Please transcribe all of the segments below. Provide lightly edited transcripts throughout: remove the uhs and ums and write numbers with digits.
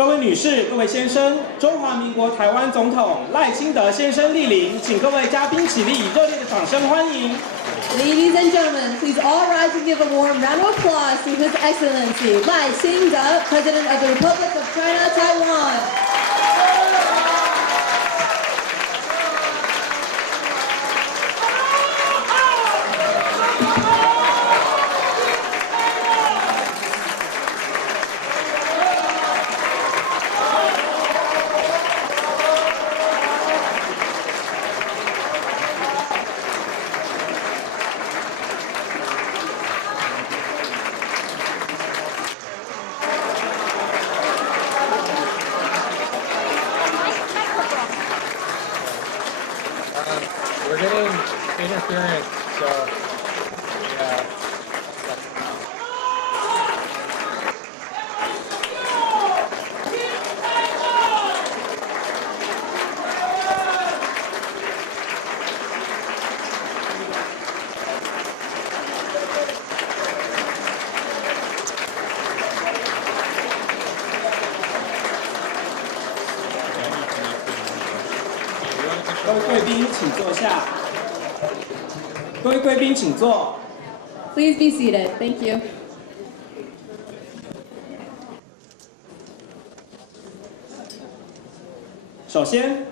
各位女士、各位先生，中华民国台湾总统赖清德先生莅临，请各位嘉宾起立，以热烈的掌声欢迎。Ladies and gentlemen, please all rise and give a warm round of applause to His Excellency Lai Ching-te, President of the Republic of China, Taiwan. 各位贵宾，请坐下。各位贵宾，请坐。Please be seated. Thank you. 首先，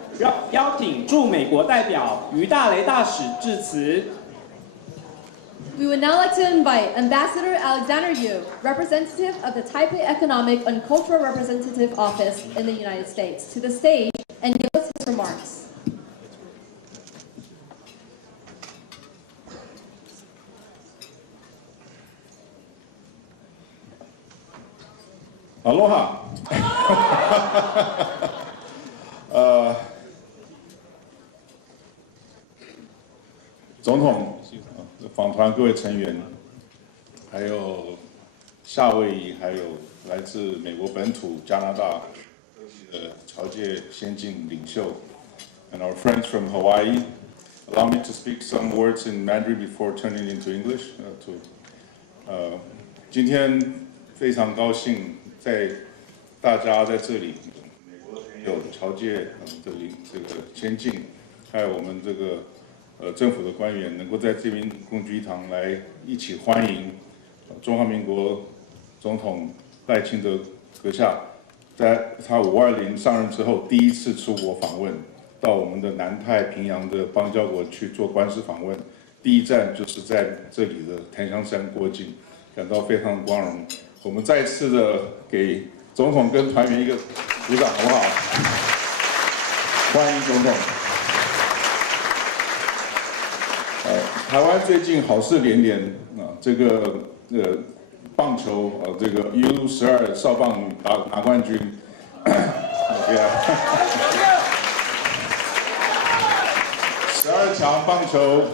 邀请驻美国代表于大雷大使致辞。We would now like to invite Ambassador Alexander Yu, representative of the Taipei Economic and Cultural Representative Office in the United States, to the stage and give us his remarks. Aloha 总统、访团各位成员，还有夏威夷，还有来自美国本土、加拿大侨界先进领袖 ，and our friends from Hawaii. Allow me to speak some words in Mandarin before turning into English. 今天非常高兴。在大家在这里，美国有侨界的这个先进，还有我们这个政府的官员，能够在这边共聚一堂来一起欢迎中华民国总统赖清德阁下，在他520上任之后第一次出国访问，到我们的南太平洋的邦交国去做官司访问，第一站就是在这里的檀香山过境，感到非常光荣。我们再次的给总统跟团员一个鼓掌，好不好？欢迎总统。台湾最近好事连连啊，这个棒球这个 U12少棒女拿冠军，12强棒球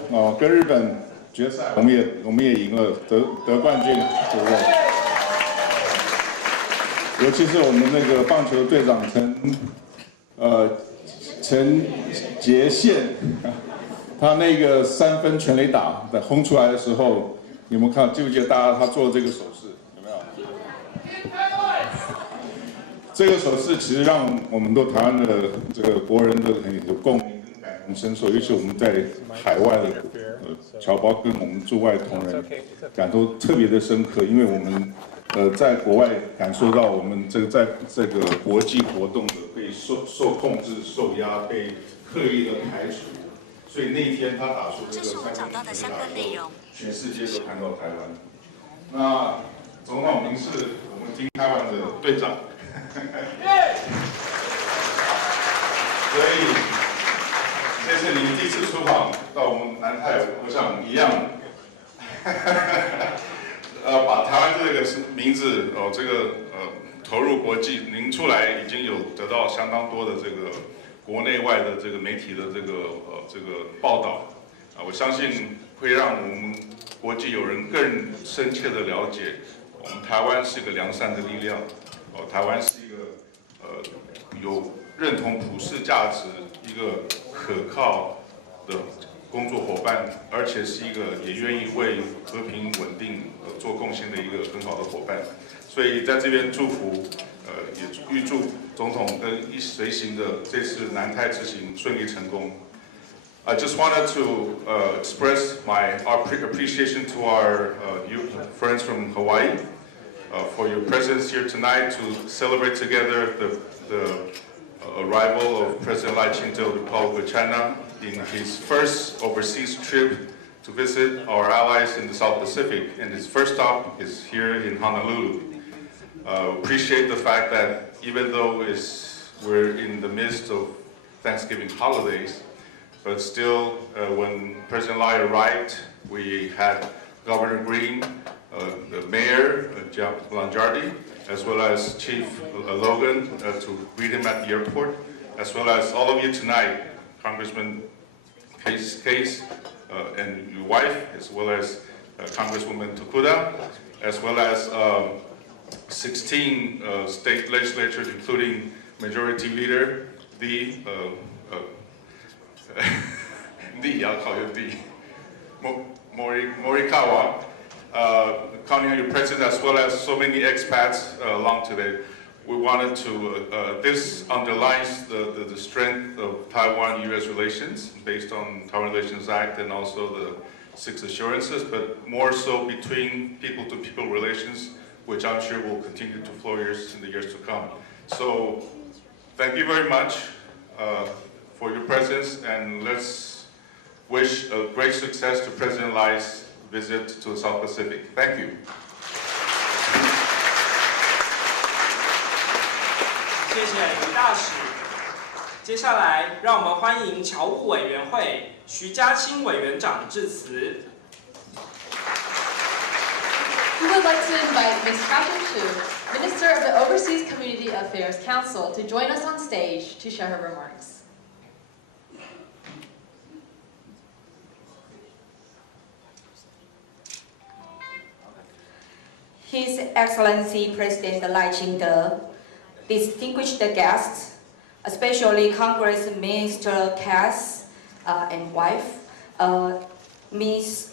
跟日本决赛我们也赢了，得冠军，对不对？尤其是我们那个棒球队长陈杰宪，他那个3分全垒打的轰出来的时候，你们看记不记得大家他做这个手势有没有？这个手势其实让我们都台湾的这个国人都很有共鸣、感同身受，尤其我们在海外的侨胞跟我们驻外同仁感都特别的深刻，因为我们。在国外感受到我们在这个国际活动的被受控制、受压、被刻意的排除，所以那一天他打出这个3分全垒打的时候，全世界都看到台湾。那总统您是我们金台湾的队长，所以这次您第一次出访到我们南太，我想一样。把台湾这个名字投入国际，您出来已经有得到相当多的这个国内外的这个媒体的这个报道啊，我相信会让我们国际友人更深切的了解，我们台湾是一个良善的力量，台湾是一个有认同普世价值、一个可靠的工作伙伴，而且是一个也愿意为和平稳定做贡献的一个很好的伙伴。所以在这边祝福，也预祝总统跟随行的这次南太之行顺利成功。I just wanted to express our appreciation to our friends from Hawaii for your presence here tonight to celebrate together the arrival of President赖清德of the Republic of China in his first overseas trip to visit our allies in the South Pacific, and his first stop is here in Honolulu. Appreciate the fact that even though we're in the midst of Thanksgiving holidays, but still, when President Lai arrived, we had Governor Green, the Mayor, Blangiardi, as well as Chief Logan to greet him at the airport, as well as all of you tonight, Congressman Case and your wife, as well as Congresswoman Tokuda, as well as 16 state legislatures, including Majority Leader Morikawa, counting on your presence, as well as so many expats along today. We wanted to, this underlines the strength of Taiwan-U.S. relations based on Taiwan Relations Act and also the 6 assurances, but more so between people-to-people relations, which I'm sure will continue to flourish in the years to come. So thank you very much for your presence, and let's wish a great success to President Lai's visit to the South Pacific. Thank you. 谢谢于大使。接下来，让我们欢迎侨务委员会徐家清委员长致辞。We would like to invite Ms. Katrin Chu, Minister of the Overseas Community Affairs Council, to join us on stage to share her remarks. His Excellency President赖清德, distinguished guests, especially Congress Minister Cass and wife, Ms.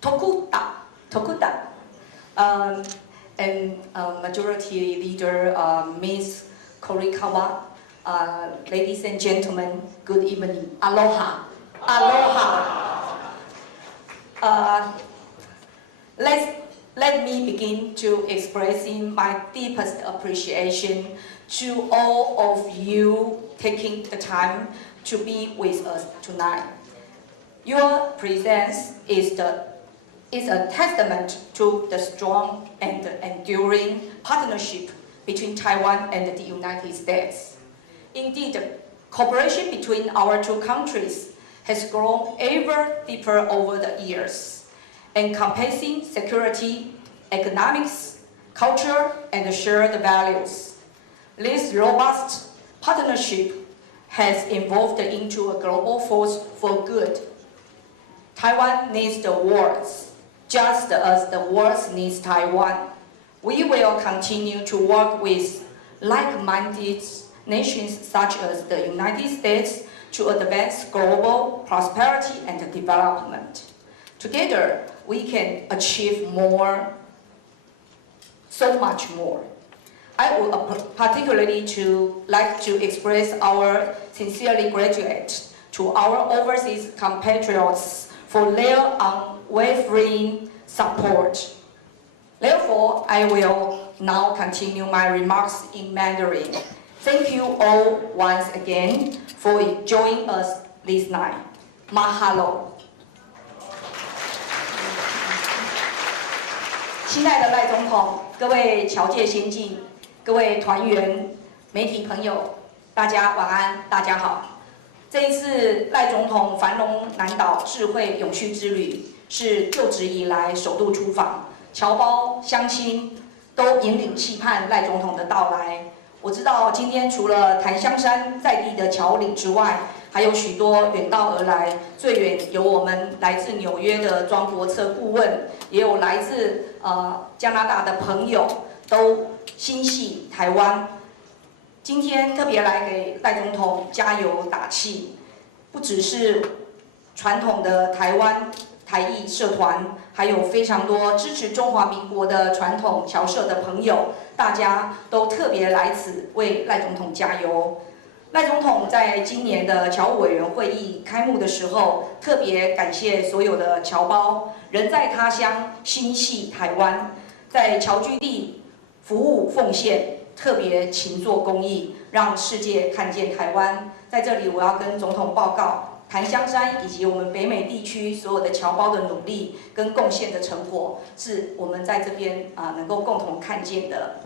Tokuda, and Majority Leader Ms. Korikawa. Ladies and gentlemen, good evening. Aloha. Aloha. Let me begin to expressing my deepest appreciation to all of you taking the time to be with us tonight. Your presence is a testament to the strong and enduring partnership between Taiwan and the United States. Indeed, cooperation between our two countries has grown ever deeper over the years, encompassing security, economics, culture, and shared values. This robust partnership has evolved into a global force for good. Taiwan needs the world, just as the world needs Taiwan. We will continue to work with like-minded nations such as the United States to advance global prosperity and development. Together, we can achieve more, so much more. I would particularly like to express our sincerely gratitude to our overseas compatriots for their unwavering support. Therefore, I will now continue my remarks in Mandarin. Thank you all once again for joining us this night. Mahalo. 亲爱的赖总统，各位侨界先进，各位团员、媒体朋友，大家晚安，大家好。这一次赖总统繁荣南岛智慧永续之旅是就职以来首度出访，侨胞乡亲都引领期盼赖总统的到来。我知道今天除了檀香山在地的侨领之外，还有许多远道而来，最远有我们来自纽约的庄国策顾问，也有来自加拿大的朋友，都心系台湾。今天特别来给赖总统加油打气，不只是传统的台湾台裔社团，还有非常多支持中华民国的传统侨社的朋友，大家都特别来此为赖总统加油。赖总统在今年的侨务委员会议开幕的时候，特别感谢所有的侨胞，人在他乡，心系台湾，在侨居地服务奉献，特别勤做公益，让世界看见台湾。在这里，我要跟总统报告，檀香山以及我们北美地区所有的侨胞的努力跟贡献的成果，是我们在这边能够共同看见的。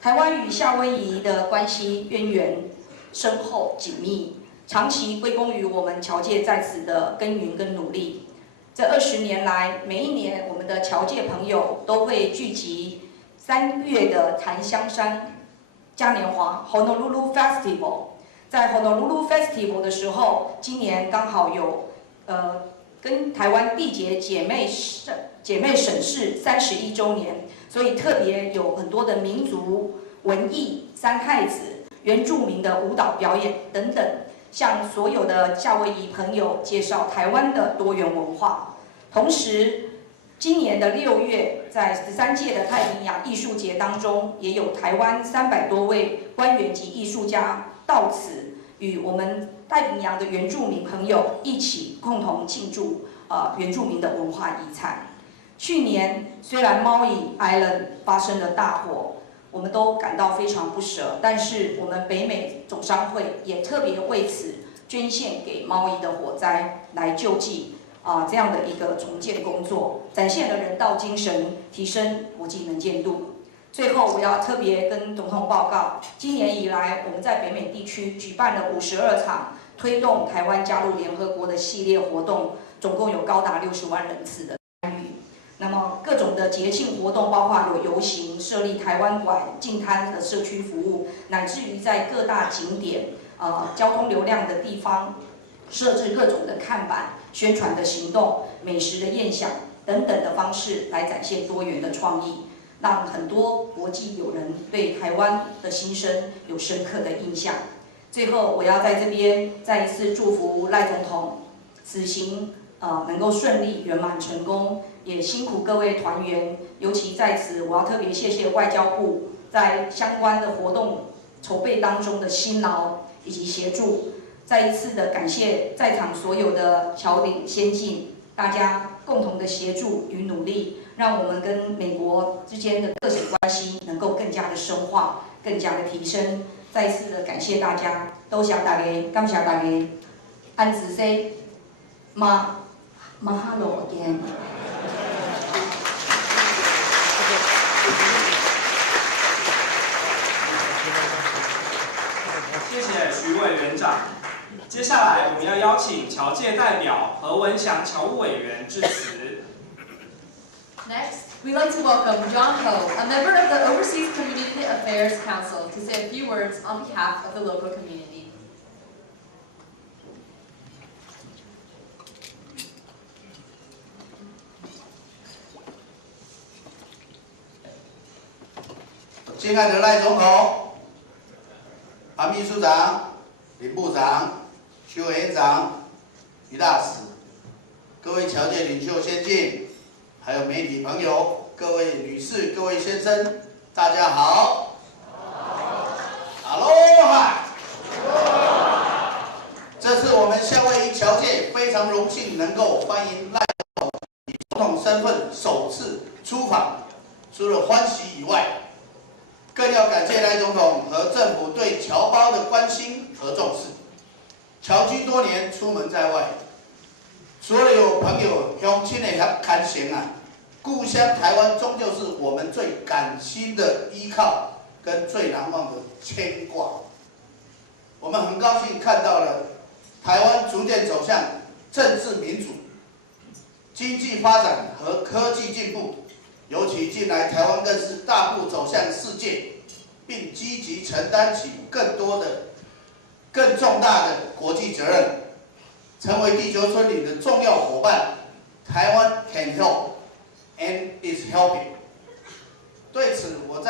台湾与夏威夷的关系渊源深厚紧密，长期归功于我们侨界在此的耕耘跟努力。这20年来，每一年我们的侨界朋友都会聚集3月的檀香山嘉年华 Honolulu Festival。在 Honolulu Festival 的时候，今年刚好有跟台湾缔结姐妹省市31周年，所以特别有很多的民族文艺、三太子、原住民的舞蹈表演等等，向所有的夏威夷朋友介绍台湾的多元文化。同时，今年的6月，在13届的太平洋艺术节当中，也有台湾300多位官员及艺术家到此，与我们太平洋的原住民朋友一起共同庆祝原住民的文化遗产。去年虽然猫屿 Island 发生了大火，我们都感到非常不舍，但是我们北美总商会也特别为此捐献给猫屿的火灾来救济这样的一个重建工作，展现了人道精神，提升国际能见度。最后，我要特别跟总统报告，今年以来我们在北美地区举办了52场推动台湾加入联合国的系列活动，总共有高达60万人次的参与。那么各种的节庆活动，包括有游行、设立台湾馆、净滩的社区服务，乃至于在各大景点、交通流量的地方设置各种的看板、宣传的行动、美食的宴享等等的方式，来展现多元的创意，让很多国际友人对台湾的新生有深刻的印象。最后，我要在这边再一次祝福赖总统此行能够顺利圆满成功，也辛苦各位团员，尤其在此我要特别谢谢外交部在相关的活动筹备当中的辛劳以及协助。再一次的感谢在场所有的侨领先进，大家共同的协助与努力，让我们跟美国之间的各省关系能够更加的深化，更加的提升。再次的感谢大家，多谢大家，感谢大家。按子 say， mahalo again。谢谢徐委员长。接下来我们要邀请侨界代表何文祥侨务委员致辞。Next, we'd like to welcome John Ho, a member of the Overseas Community Affairs Council, to say a few words on behalf of the local community. 亲爱的赖总统、韩秘书长、林部长、徐委员长、于大使，各位侨界领袖先进，还有媒体朋友，各位女士、各位先生，大家好。哈喽哈。这次我们夏威夷侨界非常荣幸能够欢迎赖总统以总统身份首次出访，除了欢喜以外，更要感谢赖总统和政府对侨胞的关心和重视。侨居多年，出门在外，所有朋友乡亲的看行啊，故乡台湾终究是我们最感心的依靠跟最难忘的牵挂。我们很高兴看到了台湾逐渐走向政治民主、经济发展和科技进步。尤其近来，台湾更是大步走向世界，并积极承担起更重大的国际责任，成为地球村里的重要伙伴。台湾 can help and is helping。对此，我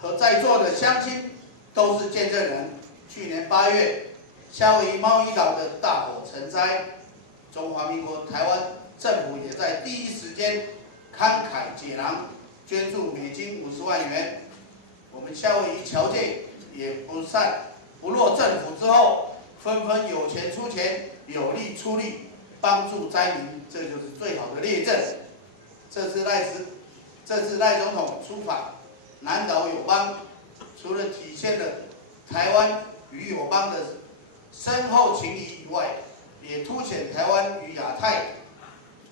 和在座的乡亲都是见证人。去年8月，夏威夷猫屿岛的大火成灾，中华民国台湾政府也在第一时间慷慨解囊，捐助美金50万元。我们夏威夷侨界也不落政府之后，纷纷有钱出钱，有力出力，帮助灾民，这就是最好的例证。这次赖总统出访南岛友邦，除了体现了台湾与友邦的深厚情谊以外，也凸显台湾与亚太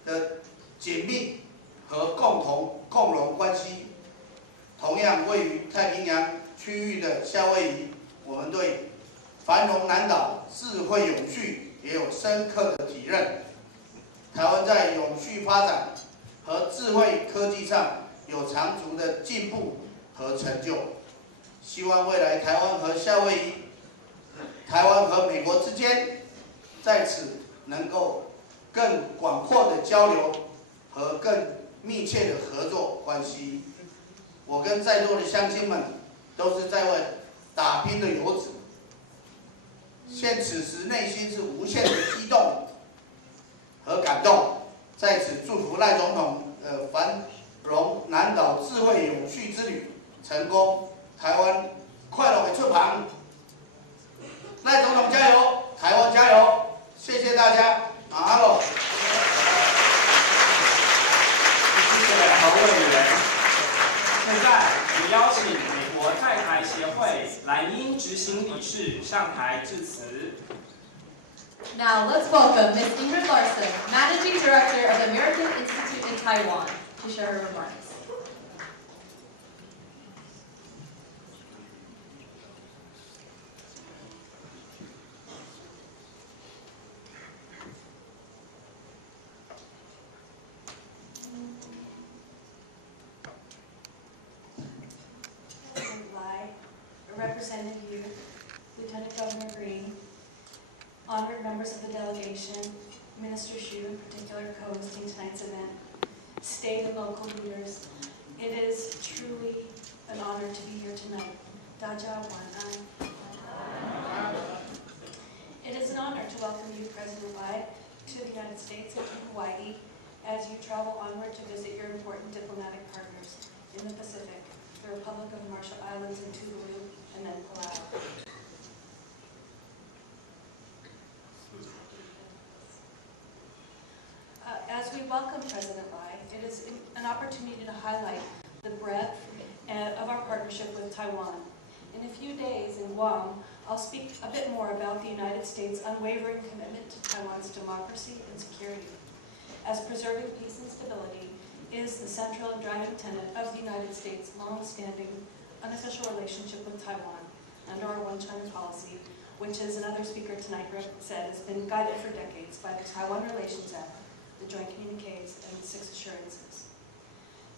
的紧密和共荣关系。同样位于太平洋区域的夏威夷，我们对繁荣南岛、智慧永续也有深刻的体认。台湾在永续发展和智慧科技上有长足的进步和成就。希望未来台湾和夏威夷、台湾和美国之间，在此能够更广阔的交流和更密切的合作关系。我跟在座的乡亲们都是在外打拼的游子，现此时内心是无限的激动和感动。在此祝福赖总统繁荣南岛智慧永续之旅成功，台湾快乐的出访。赖总统加油，台湾加油！谢谢大家，马哈喽。谢谢何委员。现在我邀请美国在台协会蓝英执行理事上台致辞。Now let's welcome Ms. Ingrid Larson, Managing Director of the American Institute in Taiwan, to share her remarks. Representative Yu, Lieutenant Governor Green, honored members of the delegation, Minister Xu in particular co-hosting tonight's event, state and local leaders, it is truly an honor to be here tonight. Daja Wan. It is an honor to welcome you, President Lai, to the United States and to Hawaii as you travel onward to visit your important diplomatic partners in the Pacific, the Republic of the Marshall Islands and Tuvalu, and then Palau. As we welcome President Lai, it is an opportunity to highlight the breadth of our partnership with Taiwan. In a few days in Guam, I'll speak a bit more about the United States' unwavering commitment to Taiwan's democracy and security, as preserving peace and stability is the central and driving tenet of the United States' long-standing unofficial relationship with Taiwan under our One-China policy, which, as another speaker tonight said, has been guided for decades by the Taiwan Relations Act, the Joint Communiques, and the 6 Assurances.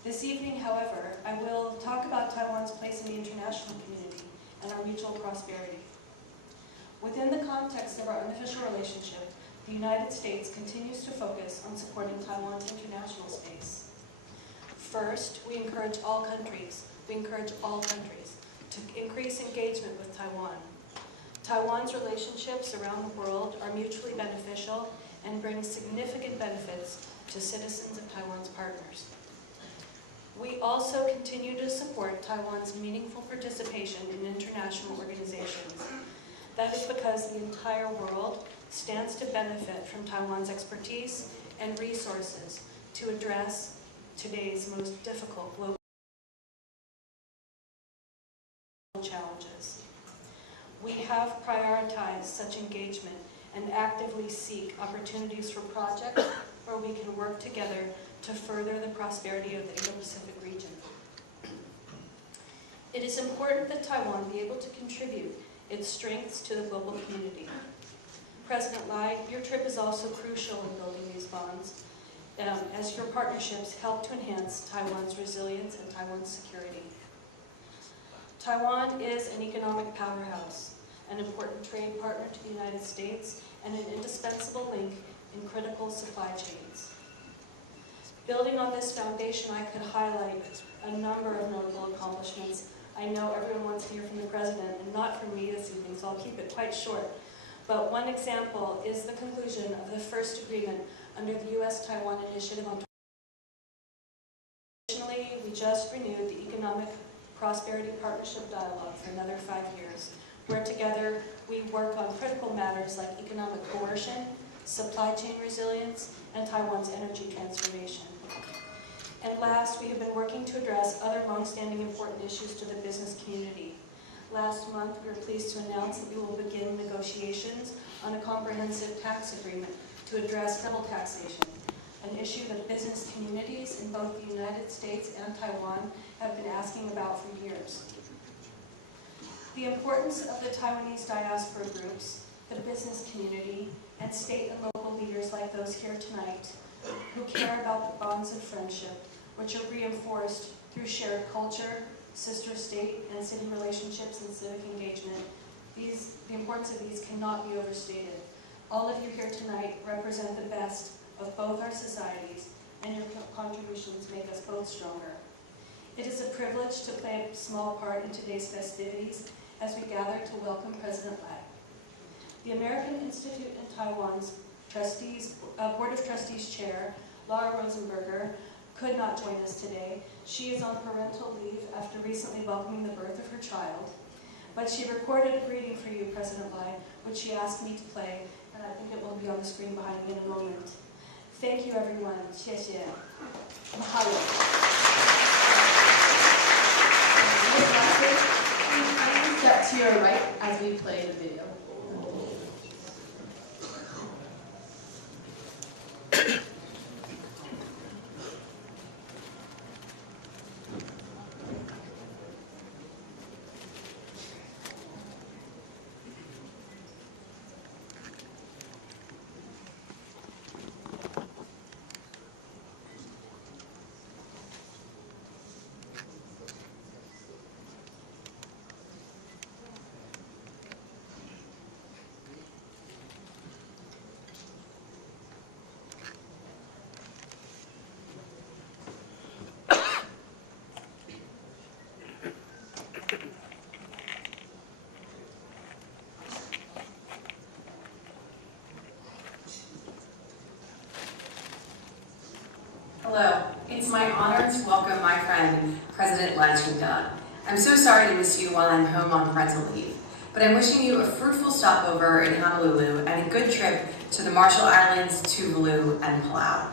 This evening, however, I will talk about Taiwan's place in the international community and our mutual prosperity. Within the context of our unofficial relationship, the United States continues to focus on supporting Taiwan's international space. First, we encourage all countries to increase engagement with Taiwan. Taiwan's relationships around the world are mutually beneficial and bring significant benefits to citizens of Taiwan's partners. We also continue to support Taiwan's meaningful participation in international organizations. That is because the entire world stands to benefit from Taiwan's expertise and resources to address today's most difficult global challenges. We have prioritized such engagement and actively seek opportunities for projects where we can work together to further the prosperity of the Indo-Pacific region. It is important that Taiwan be able to contribute its strengths to the global community. President Lai, your trip is also crucial in building these bonds, as your partnerships help to enhance Taiwan's resilience and Taiwan's security. Taiwan is an economic powerhouse, an important trade partner to the United States, and an indispensable link in critical supply chains. Building on this foundation, I could highlight a number of notable accomplishments. I know everyone wants to hear from the President, and not from me this evening, so I'll keep it quite short. But one example is the conclusion of the first agreement under the U.S.-Taiwan Initiative on. Additionally, we just renewed the Economic Prosperity Partnership Dialogue for another 5 years, where together we work on critical matters like economic coercion, supply chain resilience, and Taiwan's energy transformation. And last, we have been working to address other long-standing important issues to the business community. Last month, we were pleased to announce that we will begin negotiations on a comprehensive tax agreement to address double taxation, an issue that business communities in both the United States and Taiwan have been asking about for years. The importance of the Taiwanese diaspora groups, the business community, and state and local leaders like those here tonight who care about the bonds of friendship, which are reinforced through shared culture, sister state and city relationships and civic engagement. The importance of these cannot be overstated. All of you here tonight represent the best of both our societies, and your contributions make us both stronger. It is a privilege to play a small part in today's festivities as we gather to welcome President Lai. The American Institute in Taiwan's Board of Trustees Chair, Laura Rosenberger, could not join us today. She is on parental leave after recently welcoming the birth of her child. But she recorded a greeting for you, President Lai, which she asked me to play, and I think it will be on the screen behind me in a moment. Thank you, everyone. 谢谢. Mahalo. Please step to your right as we play the video. Hello, it's my honor to welcome my friend, President赖清德. I'm so sorry to miss you while I'm home on parental leave, but I'm wishing you a fruitful stopover in Honolulu and a good trip to the Marshall Islands, Tuvalu, and Palau.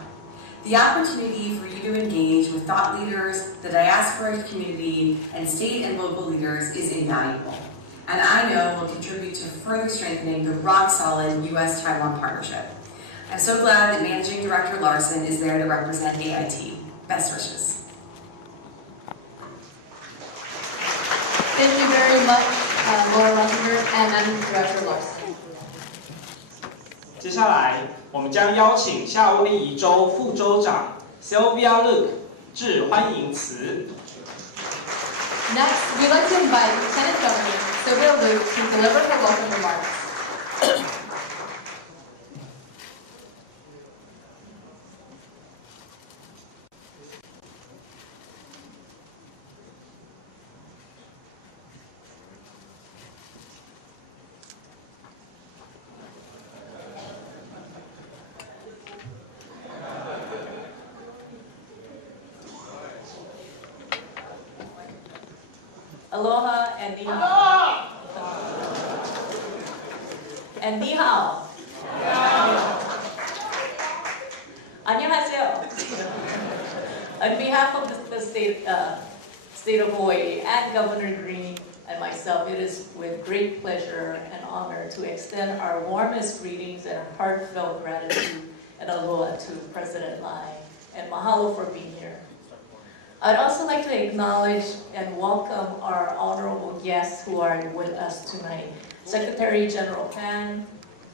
The opportunity for you to engage with thought leaders, the diaspora community, and state and local leaders is invaluable, and I know will contribute to further strengthening the rock-solid U.S.-Taiwan partnership. I'm so glad that Managing Director Larson is there to represent AIT. Best wishes. Thank you very much, Laura Rosenberg and Managing Director Larson. 接下来，我们将邀请夏威夷州副州长 Sylvia Luke 致欢迎词。Next, we'd like to invite Lieutenant Governor Sylvia Luke to deliver her welcome remarks. Aloha and ni hao. And ni hao. 안녕하세요. On behalf of the state of Hawaii and Governor Green and myself, it is with great pleasure and honor to extend our warmest greetings and heartfelt gratitude and aloha to President Lai, and mahalo for being here. I'd also like to acknowledge and welcome our honorable guests who are with us tonight. Secretary General Pan,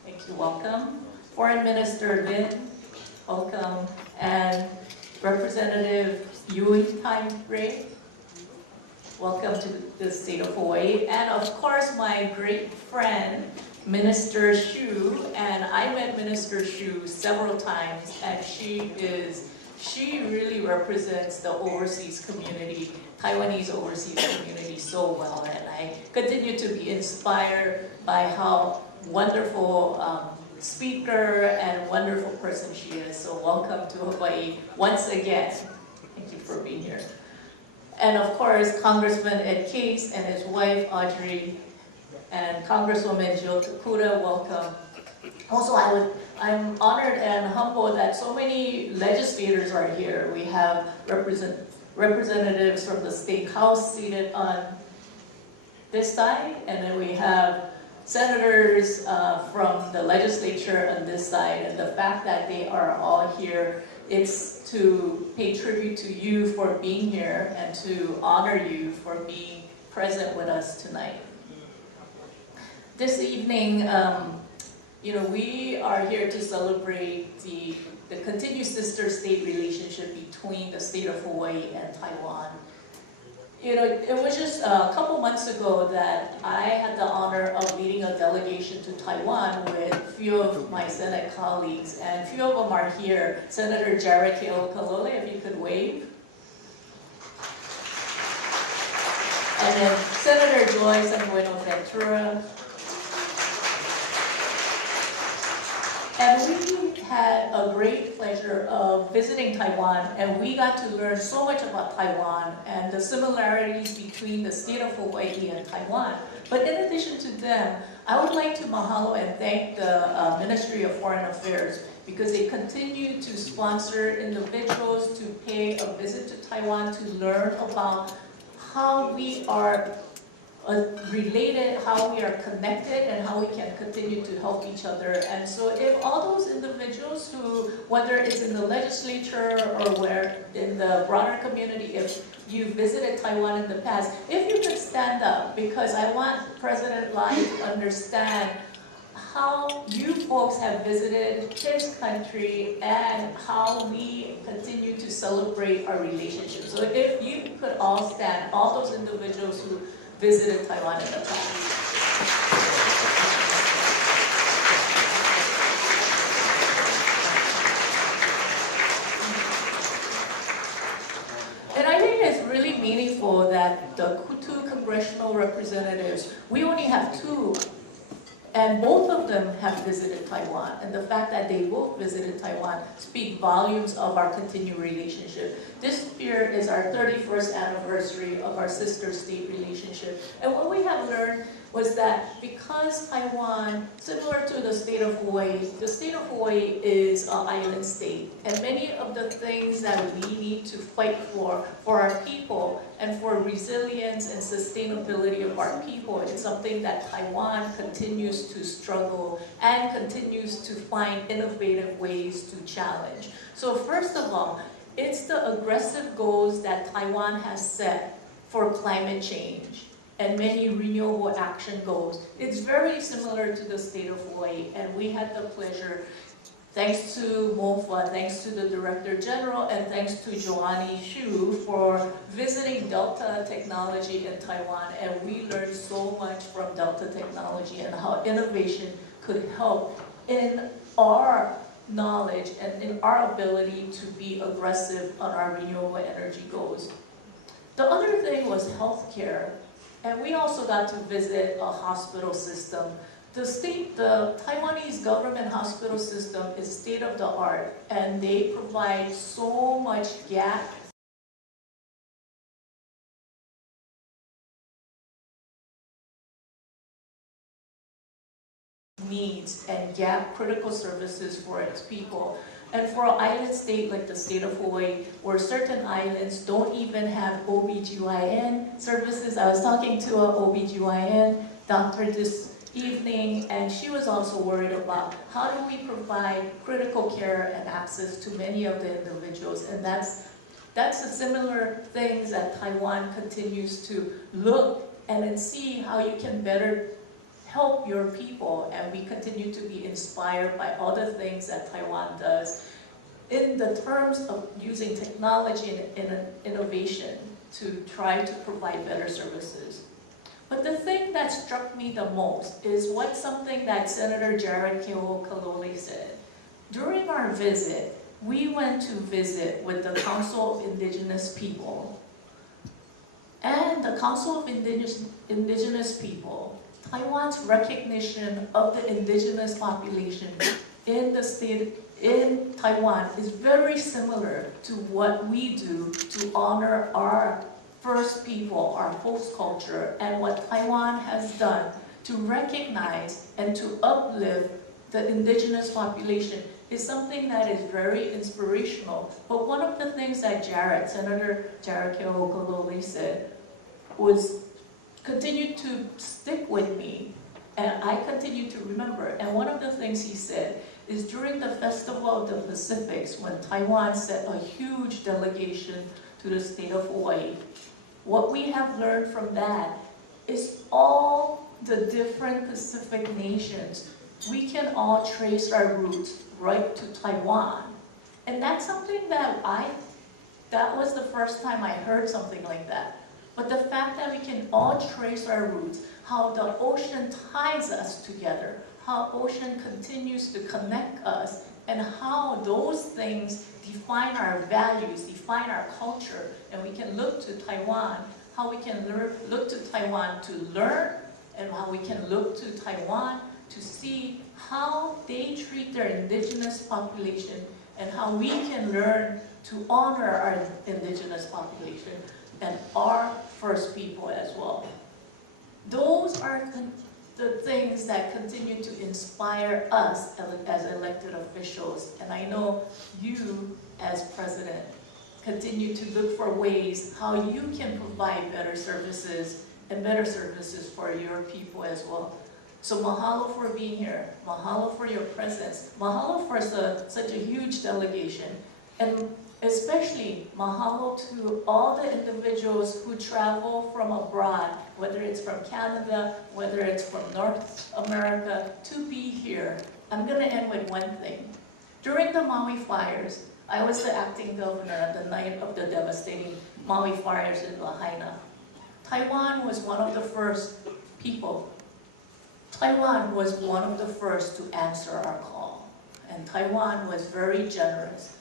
thank you, welcome. Foreign Minister Lin, welcome. And Representative Yui Time-Ray, welcome to the state of Hawaii. And of course, my great friend, Minister Hsu, and I met Minister Hsu several times, and she really represents the overseas community, Taiwanese overseas community so well, and I continue to be inspired by how wonderful speaker and wonderful person she is. So welcome to Hawaii once again. Thank you for being here. And of course, Congressman Ed Case and his wife Audrey, and Congresswoman Jill Takuda, welcome. Also, I'm honored and humbled that so many legislators are here. We have representatives from the State House seated on this side, and then we have senators from the legislature on this side. And the fact that they are all here, it's to pay tribute to you for being here and to honor you for being present with us tonight. This evening, we are here to celebrate the continued sister state relationship between the state of Hawaii and Taiwan. It was just a couple months ago that I had the honor of leading a delegation to Taiwan with a few of my Senate colleagues, and a few of them are here. Senator Jared Keokalole, if you could wave. And then Senator Joyce Bueno-Ventura. And we had a great pleasure of visiting Taiwan, and we got to learn so much about Taiwan and the similarities between the state of Hawaii and Taiwan. But in addition to them, I would like to mahalo and thank the Ministry of Foreign Affairs, because they continue to sponsor individuals to pay a visit to Taiwan to learn about how we are related, how we are connected, and how we can continue to help each other. And so if all those individuals who, whether it's in the legislature or where in the broader community, if you visited Taiwan in the past, if you could stand up, because I want President Lai to understand how you folks have visited his country and how we continue to celebrate our relationship. So if you could all stand, all those individuals who visited Taiwan in the past. And I think it's really meaningful that the two congressional representatives, we only have two, and both of them have visited Taiwan. And the fact that they both visited Taiwan speak volumes of our continued relationship. This year is our 31st anniversary of our sister state relationship. And what we have learned was that because Taiwan, similar to the state of Hawaii is an island state. And many of the things that we need to fight for our people and for resilience and sustainability of our people, it's something that Taiwan continues to struggle and continues to find innovative ways to challenge. So first of all, it's the aggressive goals that Taiwan has set for climate change and many renewable action goals. It's very similar to the state of Hawaii, and we had the pleasure, thanks to MOFA, thanks to the Director General, and thanks to Joanne Xu for visiting Delta Technology in Taiwan, and we learned so much from Delta Technology and how innovation could help in our knowledge and in our ability to be aggressive on our renewable energy goals. The other thing was healthcare, and we also got to visit a hospital system. The Taiwanese government hospital system is state-of-the-art, and they provide so much gap needs and gap critical services for its people. And for an island state like the state of Hawaii, where certain islands don't even have OBGYN services. I was talking to an OBGYN doctor this evening, and she was also worried about how do we provide critical care and access to many of the individuals. And that's the similar things that Taiwan continues to look and then see how you can better help your people, and we continue to be inspired by all the things that Taiwan does in the terms of using technology and innovation to try to provide better services. But the thing that struck me the most is something that Senator Jared Keokalole said. During our visit, we went to visit with the Council of Indigenous People. And the Council of Indigenous People Taiwan's recognition of the indigenous population in the state, in Taiwan, is very similar to what we do to honor our first people, our host culture, and what Taiwan has done to recognize and to uplift the indigenous population is something that is very inspirational. But one of the things that Senator Jared Keokolole said was continue to stick with me, and I continue to remember. And one of the things he said is during the Festival of the Pacifics, when Taiwan sent a huge delegation to the state of Hawaii, what we have learned from that is all the different Pacific nations, we can all trace our roots right to Taiwan. And that's something that that was the first time I heard something like that. But the fact that we can all trace our roots, how the ocean ties us together, how ocean continues to connect us, and how those things define our values, define our culture, and we can look to Taiwan, how we can look to Taiwan to learn, and how we can look to Taiwan to see how they treat their indigenous population, and how we can learn to honor our indigenous population and our first people as well. Those are the things that continue to inspire us as elected officials. And I know you, as president, continue to look for ways how you can provide better services and better services for your people as well. So mahalo for being here. Mahalo for your presence. Mahalo for such a huge delegation. And especially mahalo to all the individuals who travel from abroad, whether it's from Canada, whether it's from North America, to be here. I'm going to end with one thing. During the Maui fires, I was the acting governor at the night of the devastating Maui fires in Lahaina. Taiwan was one of the first people. Taiwan was one of the first to answer our call. And Taiwan was very generous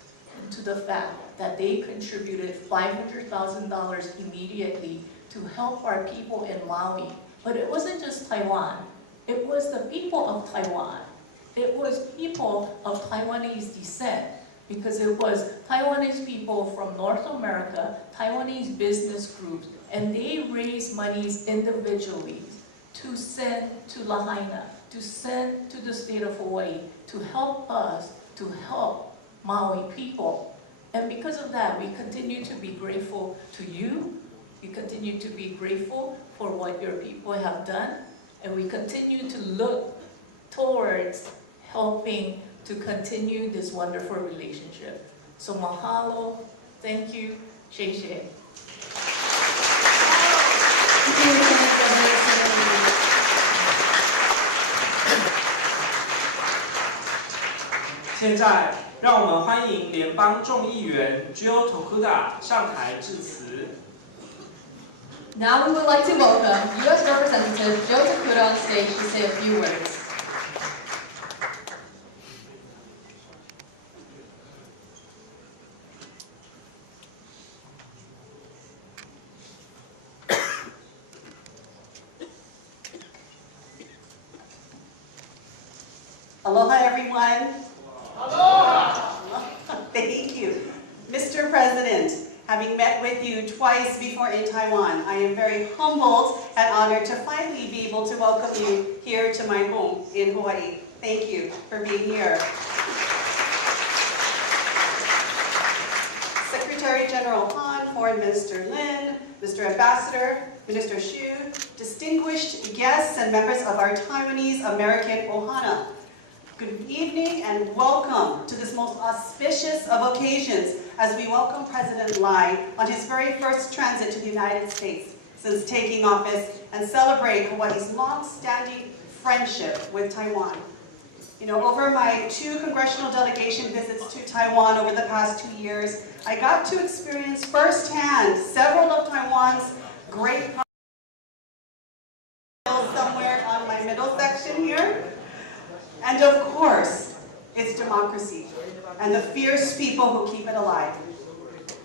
to the fact that they contributed $500,000 immediately to help our people in Maui. But it wasn't just Taiwan. It was the people of Taiwan. It was people of Taiwanese descent, because it was Taiwanese people from North America, Taiwanese business groups, and they raised monies individually to send to Lahaina, to send to the state of Hawaii, to help us, to help Maui people. And because of that, we continue to be grateful to you. We continue to be grateful for what your people have done. And we continue to look towards helping to continue this wonderful relationship. So mahalo, thank you, shei shei. 现在，让我们欢迎联邦众议员 Joe Tokuda 上台致辞。Now we would like to welcome U.S. Representative Joe Tokuda on stage to say a few words. Aloha, everyone. Aloha. Thank you. Mr. President, having met with you twice before in Taiwan, I am very humbled and honored to finally be able to welcome you here to my home in Hawaii. Thank you for being here. Secretary General Han, Foreign Minister Lin, Mr. Ambassador, Minister Xu, distinguished guests and members of our Taiwanese American Ohana. Good evening and welcome to this most auspicious of occasions as we welcome President Lai on his very first transit to the United States since taking office and celebrate Hawaii's long-standing friendship with Taiwan. You know, over my 2 congressional delegation visits to Taiwan over the past 2 years, I got to experience firsthand several of Taiwan's great somewhere on my middle section here. And of course, it's democracy and the fierce people who keep it alive.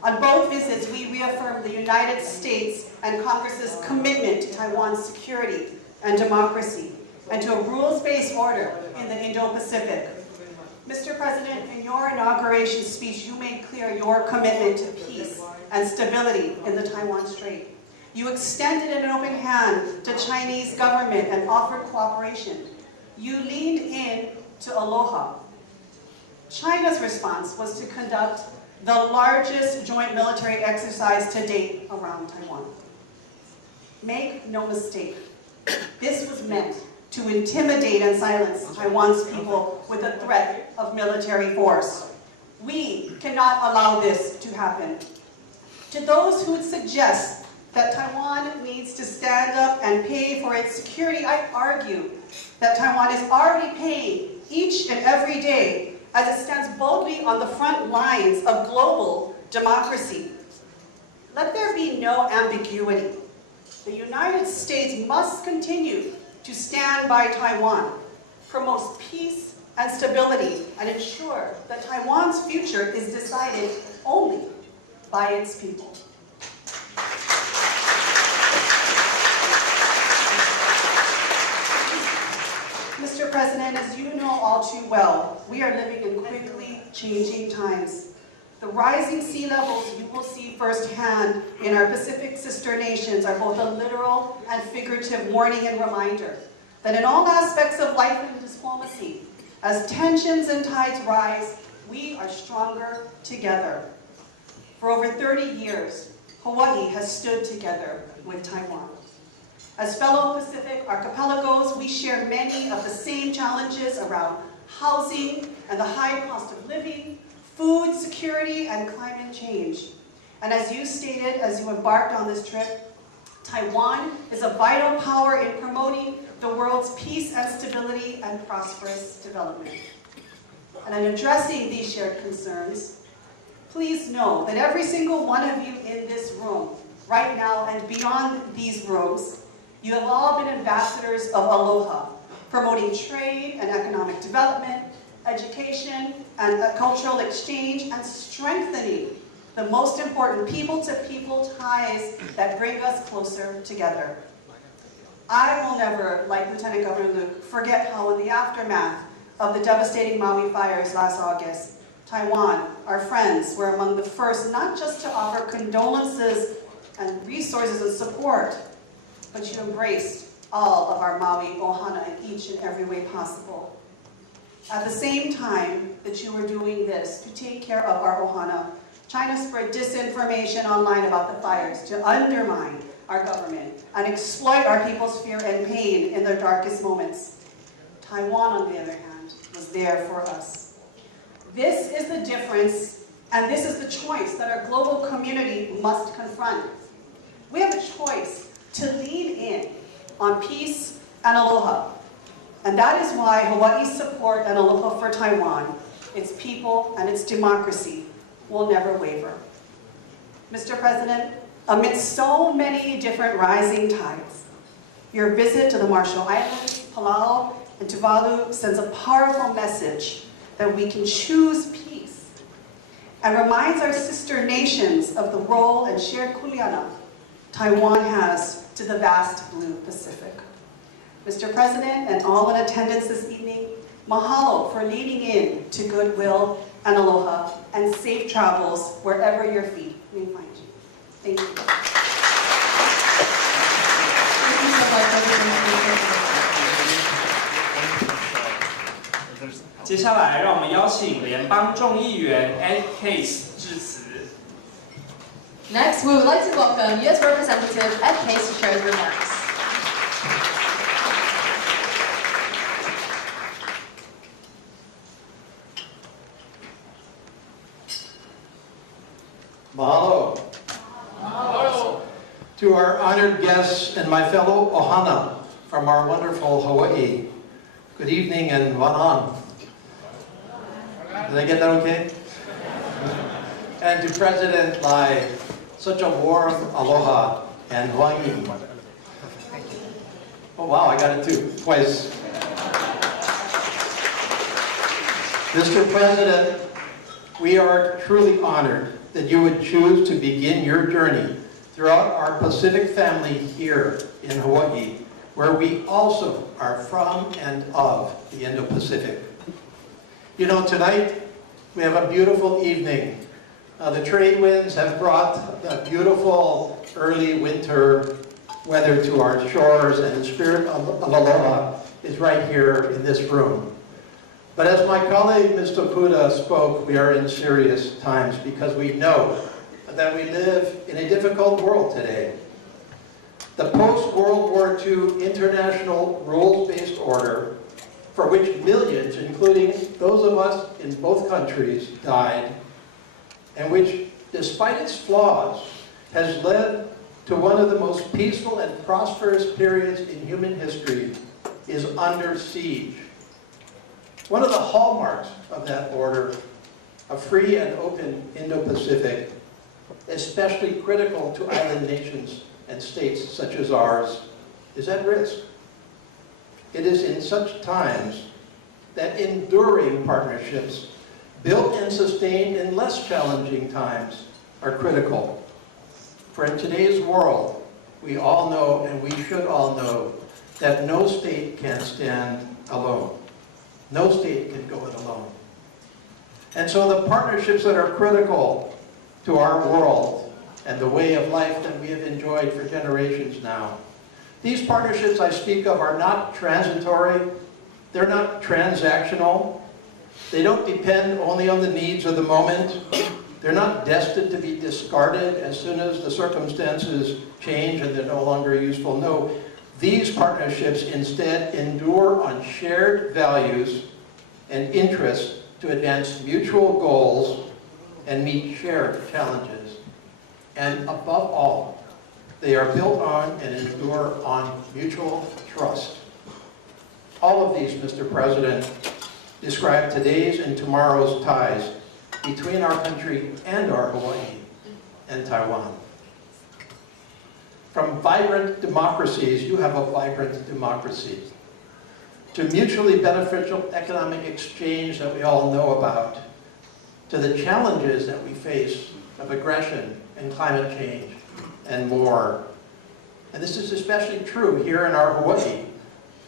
On both visits, we reaffirmed the United States and Congress's commitment to Taiwan's security, and democracy, and to a rules-based order in the Indo-Pacific. Mr. President, in your inauguration speech, you made clear your commitment to peace and stability in the Taiwan Strait. You extended an open hand to Chinese government and offered cooperation. You leaned in to aloha. China's response was to conduct the largest joint military exercise to date around Taiwan. Make no mistake, this was meant to intimidate and silence Taiwan's people with the threat of military force. We cannot allow this to happen. To those who would suggest that Taiwan needs to stand up and pay for its security, I argue that Taiwan is already paying each and every day as it stands boldly on the front lines of global democracy. Let there be no ambiguity. The United States must continue to stand by Taiwan, promote peace and stability, and ensure that Taiwan's future is decided only by its people. Mr. President, as you know all too well, we are living in quickly changing times. The rising sea levels you will see firsthand in our Pacific sister nations are both a literal and figurative warning and reminder that in all aspects of life and diplomacy, as tensions and tides rise, we are stronger together. For over 30 years, Hawaii has stood together with Taiwan. As fellow Pacific archipelagos, we share many of the same challenges around housing and the high cost of living, food security, and climate change. And as you stated, as you embarked on this trip, Taiwan is a vital power in promoting the world's peace and stability and prosperous development. And in addressing these shared concerns, please know that every single one of you in this room, right now and beyond these rooms, you have all been ambassadors of aloha, promoting trade and economic development, education and cultural exchange, and strengthening the most important people-to-people ties that bring us closer together. I will never, like Lieutenant Governor Luke, forget how in the aftermath of the devastating Maui fires last August, Taiwan, our friends, were among the first not just to offer condolences and resources and support, but you embraced all of our Maui ohana in each and every way possible. At the same time that you were doing this to take care of our ohana, China spread disinformation online about the fires to undermine our government and exploit our people's fear and pain in their darkest moments. Taiwan, on the other hand, was there for us. This is the difference, and this is the choice that our global community must confront. We have a choice to lean in on peace and aloha. And that is why Hawaii's support and aloha for Taiwan, its people, and its democracy will never waver. Mr. President, amidst so many different rising tides, your visit to the Marshall Islands, Palau, and Tuvalu sends a powerful message that we can choose peace and reminds our sister nations of the role and shared kuleana Taiwan has to the vast blue Pacific. Mr. President and all in attendance this evening, mahalo for leading in to goodwill and aloha and safe travels wherever your feet may find you. Thank you. Thank you so much. 接下来，让我们邀请联邦众议员 Ed Case 致辞。Next, we would like to welcome U.S. Representative Ed Case to share his remarks. Mahalo. Mahalo. To our honored guests and my fellow ohana from our wonderful Hawaii, good evening and wanan. Did I get that okay? And to President Lai, such a warm aloha and Hawaii. Oh wow, I got it too, twice. Mr. President, we are truly honored that you would choose to begin your journey throughout our Pacific family here in Hawaii where we also are from and of the Indo-Pacific. You know, tonight we have a beautiful evening. The trade winds have brought the beautiful early winter weather to our shores, and the spirit of aloha is right here in this room. But as my colleague Ms. Tokuda spoke, we are in serious times because we know that we live in a difficult world today. The post-World War II international rules-based order, for which millions, including those of us in both countries, died, and which, despite its flaws, has led to one of the most peaceful and prosperous periods in human history, is under siege. One of the hallmarks of that order, a free and open Indo-Pacific, especially critical to island nations and states such as ours, is at risk. It is in such times that enduring partnerships, built and sustained in less challenging times, are critical. For in today's world, we all know, and we should all know, that no state can stand alone. No state can go it alone. And so the partnerships that are critical to our world and the way of life that we have enjoyed for generations now, these partnerships I speak of are not transitory, they're not transactional, they don't depend only on the needs of the moment, they're not destined to be discarded as soon as the circumstances change and they're no longer useful. No, these partnerships instead endure on shared values and interests to advance mutual goals and meet shared challenges. And above all, they are built on and endure on mutual trust. All of these, Mr. President, describe today's and tomorrow's ties between our country and our Hawaii and Taiwan. From vibrant democracies, you have a vibrant democracy, to mutually beneficial economic exchange that we all know about, to the challenges that we face of aggression and climate change and more. And this is especially true here in our Hawaii,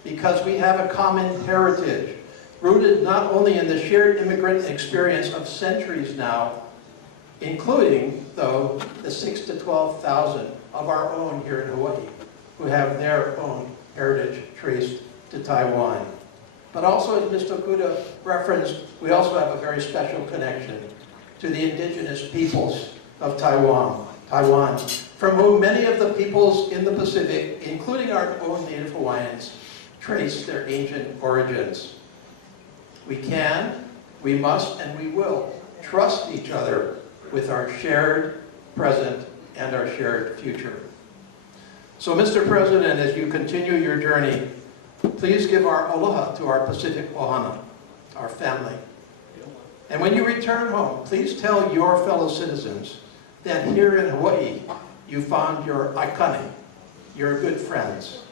because we have a common heritage, rooted not only in the shared immigrant experience of centuries now, including, though, the 6,000 to 12,000 of our own here in Hawaii, who have their own heritage traced to Taiwan. But also, as Ms. Tokuda referenced, we also have a very special connection to the indigenous peoples of Taiwan, from whom many of the peoples in the Pacific, including our own Native Hawaiians, trace their ancient origins. We can, we must, and we will trust each other with our shared present and our shared future. So, Mr. President, as you continue your journey, please give our aloha to our Pacific ohana, our family. And when you return home, please tell your fellow citizens that here in Hawaii, you found your aikane, your good friends.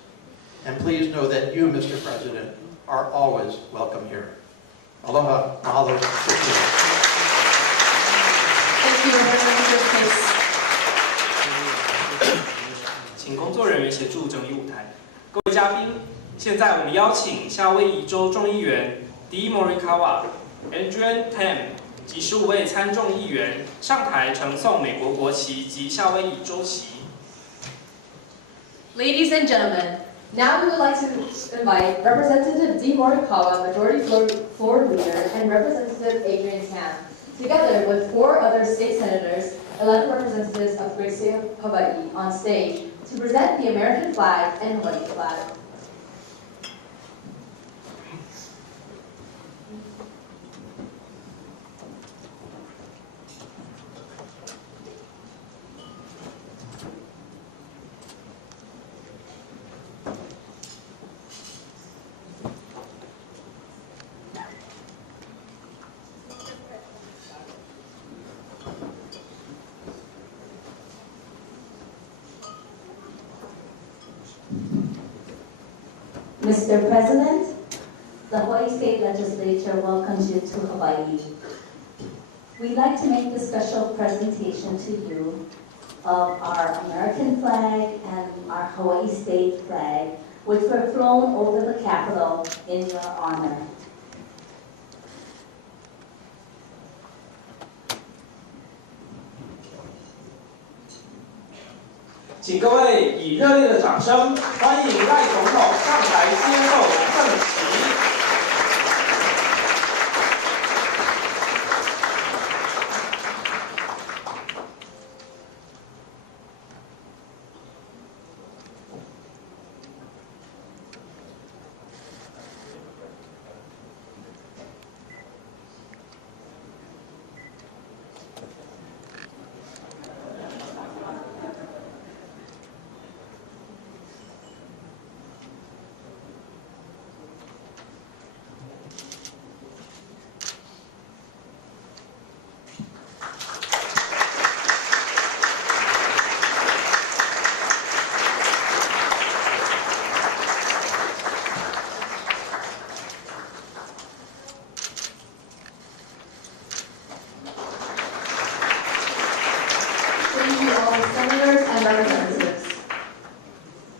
And please know that you, Mr. President, are always welcome here. Aloha, mahalo, Thank you, Mr. 请工作人员协助整理舞台。各位嘉宾，现在我们邀请夏威夷州众议员迪莫瑞卡瓦、Adrian Tam 及15位参众议员上台呈送美国国旗及夏威夷州旗。Ladies and gentlemen, now we would like to invite Representative Dee Morikawa, Majority Floor Leader, and Representative Adrian Tam, together with 4 other state senators, 11 representatives of Great State of Hawaii, on stage to present the American flag and Hawaii flag. Mr. President, the Hawaii State Legislature welcomes you to Hawaii. We'd like to make this special presentation to you of our American flag and our Hawaii State flag which were flown over the Capitol in your honor. 请各位以热烈的掌声欢迎赖总统上台接受证旗。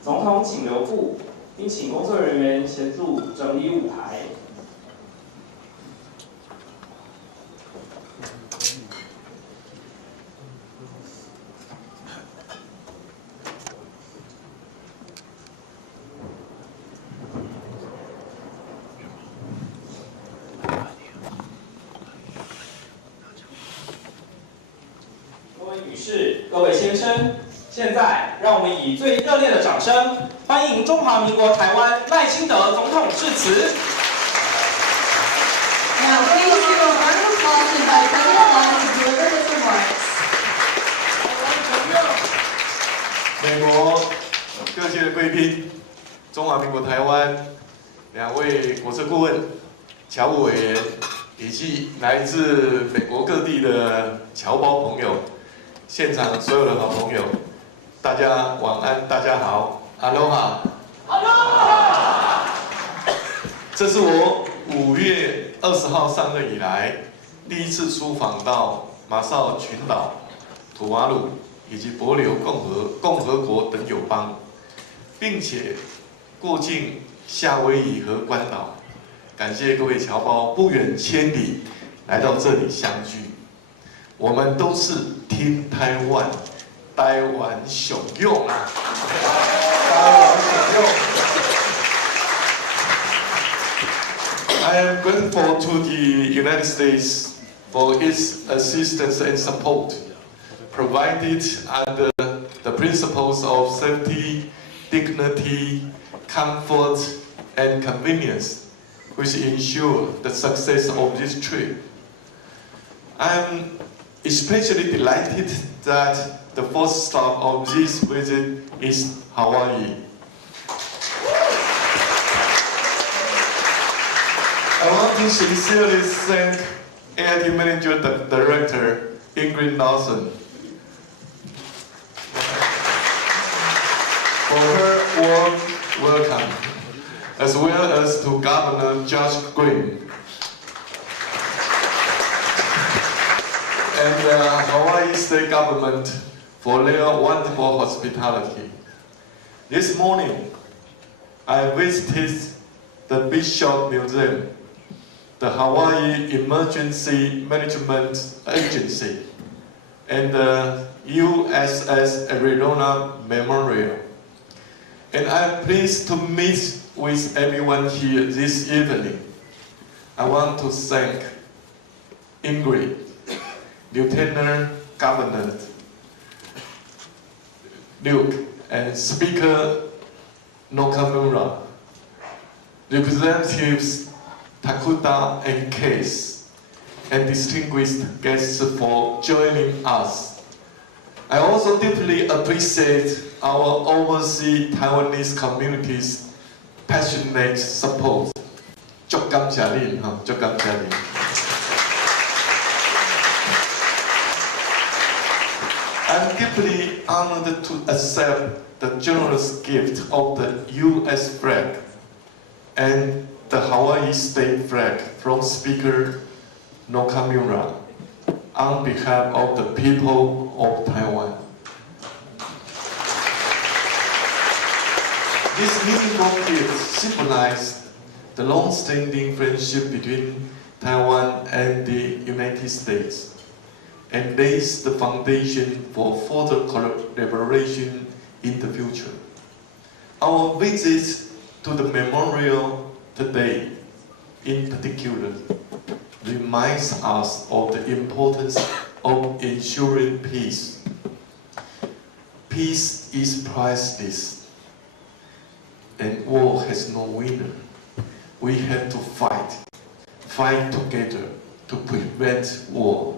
总统请留步，并请工作人员协助整理舞台。各位女士、各位先生。 现在，让我们以最热烈的掌声，欢迎中华民国台湾赖清德总统致辞。Now, please give a round of applause and invite President Lai to deliver his remarks. 美国各界的贵宾，中华民国台湾2位国策顾问、侨务委员，以及来自美国各地的侨胞朋友，现场所有的好朋友。 大家晚安，大家好 ，Aloha。这是我5月20号上任以来第一次出访到马绍群岛、土瓦鲁以及帛琉共和国等友邦，并且过境夏威夷和关岛。感谢各位侨胞不远千里来到这里相聚，我们都是 Team Taiwan。 台湾享用啊！台湾享用。I am grateful to the United States for its assistance and support, provided under the principles of safety, dignity, comfort, and convenience, which ensure the success of this trip. I am especially delighted that the first stop of this visit is Hawaii. I want to sincerely thank AIT Manager Director Ingrid Nelson for her warm welcome, as well as to Governor Josh Green and the Hawaii State Government for their wonderful hospitality. This morning, I visited the Bishop Museum, the Hawaii Emergency Management Agency, and the USS Arizona Memorial. And I'm pleased to meet with everyone here this evening. I want to thank Ingrid, Lieutenant Governor Luke, and Speaker Nakamura, Representatives Takuta and Case, and distinguished guests for joining us. I also deeply appreciate our overseas Taiwanese community's passionate support. 祝感謝您，祝感謝您。I'm deeply honored to accept the generous gift of the U.S. flag and the Hawaii state flag from Speaker Nakamura on behalf of the people of Taiwan. This meaningful gift symbolizes the long-standing friendship between Taiwan and the United States and lays the foundation for further collaboration in the future. Our visit to the memorial today, in particular, reminds us of the importance of ensuring peace. Peace is priceless, and war has no winner. We have to fight together to prevent war.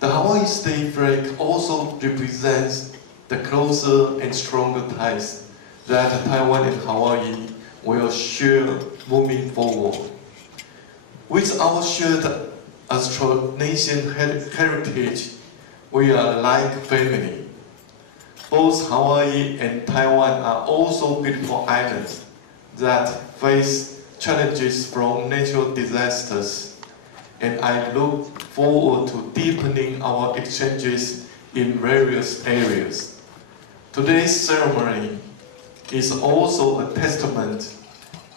The Hawaii state flag also represents the closer and stronger ties that Taiwan and Hawaii will share moving forward. With our shared Austronesian heritage, we are like family. Both Hawaii and Taiwan are also beautiful islands that face challenges from natural disasters, and I look forward to deepening our exchanges in various areas. Today's ceremony is also a testament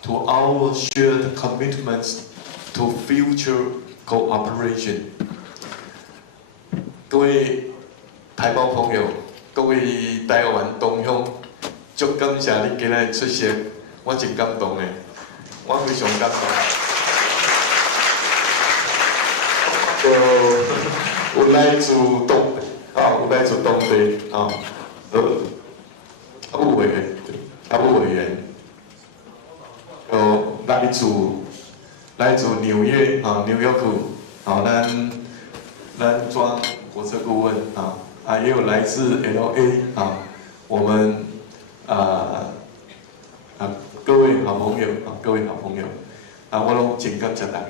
to our shared commitments to future cooperation. 各位台胞朋友，各位台湾同乡，足感谢你今日出席，我真感动的，我非常感动。有来自东有来自当地阿部委员，来自纽约纽约府咱庄国策顾问也有来自 LA 我们各位好朋友各位好朋友我拢真感谢大家，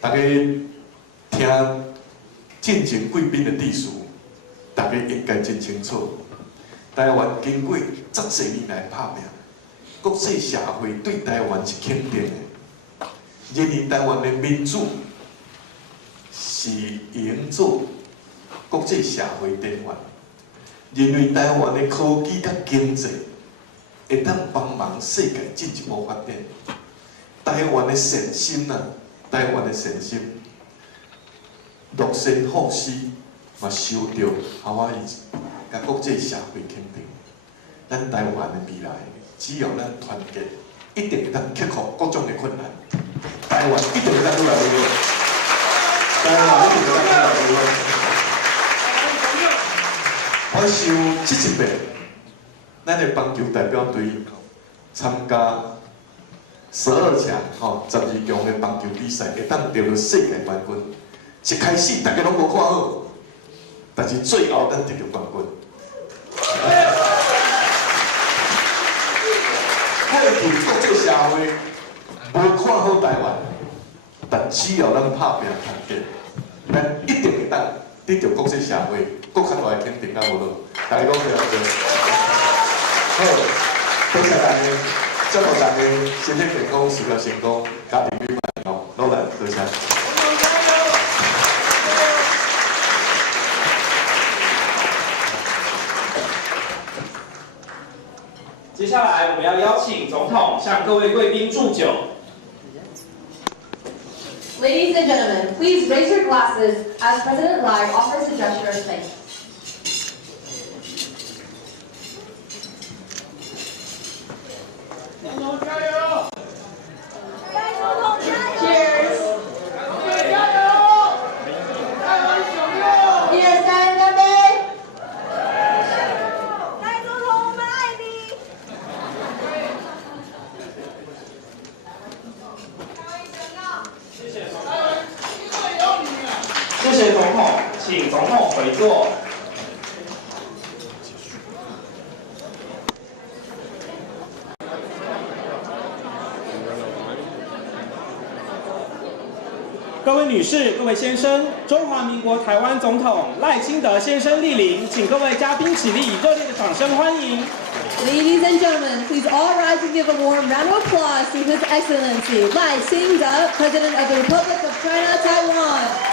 大家听进前贵宾的地数，大家应该真清楚。台湾经过10多年来打拼，国际社会对台湾是肯定的，认为台湾的民主是营造国际社会边缘，认为台湾的科技甲经济会当帮忙世界进一步发展。台湾的善心台湾的善心，落身好施，嘛受到夏威夷甲国际社会肯定。咱台湾的未来，只要咱团结，一定会当克服各种的困难。台湾一定会当越来越好。台湾一定会当越来越好。我想这一届，咱的棒球代表队参加12强12强的棒球比赛，会当得到世界冠军。一开始大家拢无看好，但是最后咱得到冠军。过去国际社会无看好台湾，但只要咱拍拼团结，咱一定会当得到国际社会更较大的肯定，敢无咯？大家讲对唔对？好，多谢大家，祝福大家身体健康，事业成功，家庭美满努力，多谢。接下来我们要邀请总统向各位贵宾祝酒。Ladies and gentlemen, please raise your glasses as President Lai offers a gesture of thanks. Cheers! Cheers, 干杯！谢谢总统，请总统回座。各位女士、各位先生，中华民国台湾总统赖清德先生莅临，请各位嘉宾起立，以热烈的掌声欢迎。Ladies and gentlemen, please all rise and give a warm round of applause to His Excellency Lai Ching-te, President of the Republic of China, Taiwan.